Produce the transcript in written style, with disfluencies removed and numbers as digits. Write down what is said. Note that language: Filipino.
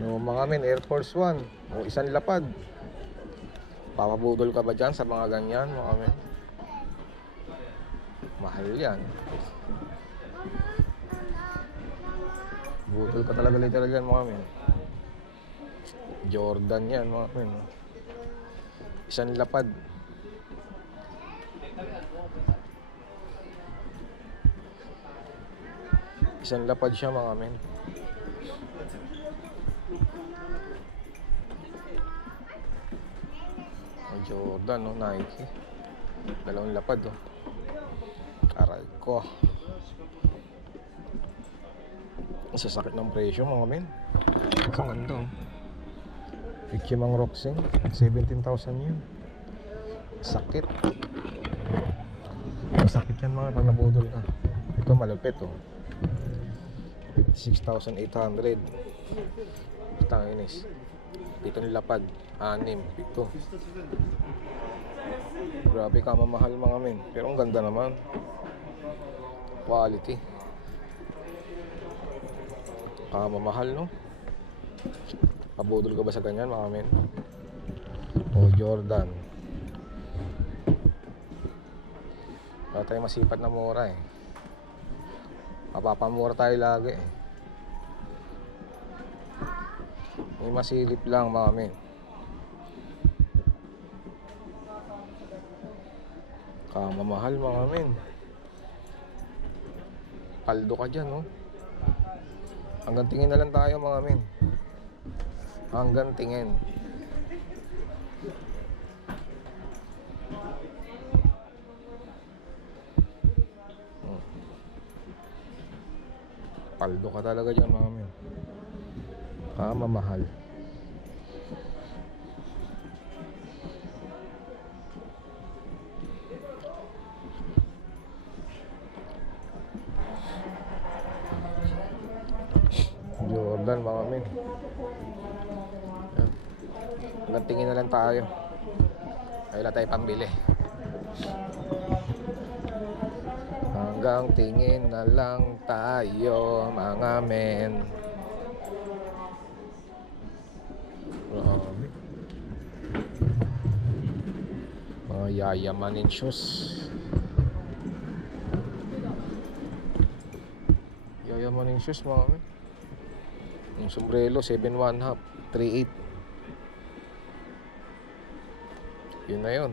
Yung mga men, Air Force One. O isang lapad. Papabudol ka ba dyan sa mga ganyan, mga men? Mahal yan. Budol ka talaga literal yan, mga men. Jordan yan, mga men. Isang lapad. Isang lapad siya, mga men. Jordan, no? Nike. Dalawang lapad, oh. Aray ko. Sasakit ng presyo, mga men. Ang ganda, oh. Ikimang Roxen, 17,000 yun. Sakit. Masakit yan, mga pag nabudol ka. Ito malupit, oh. 6,800. Tanginis. Dito nilapad 6, 7. Grabe ka mamahal, mga men. Pero ang ganda naman. Quality. Mamahal, no? Pabudol ka ba sa ganyan, mga men? O Jordan. Wala tayo masipat na mura, eh. Mapapamura tayo lagi, eh. May masilip lang, mga men. Mamahal, mga men. Paldo ka dyan, no? Hanggang tingin na lang tayo, mga men. Hanggang tingin. Paldo ka talaga dyan, mga men. Mamahal. Jordan, mga men. Hanggang tingin na lang tayo. Ay, wala tayo pambili. Hanggang tingin na lang tayo, mga men. Grabe. Mga yayamanin shoes. Yayamanin shoes, mga men. Yung sombrero 7 1/2, 3/8. Yun na yun.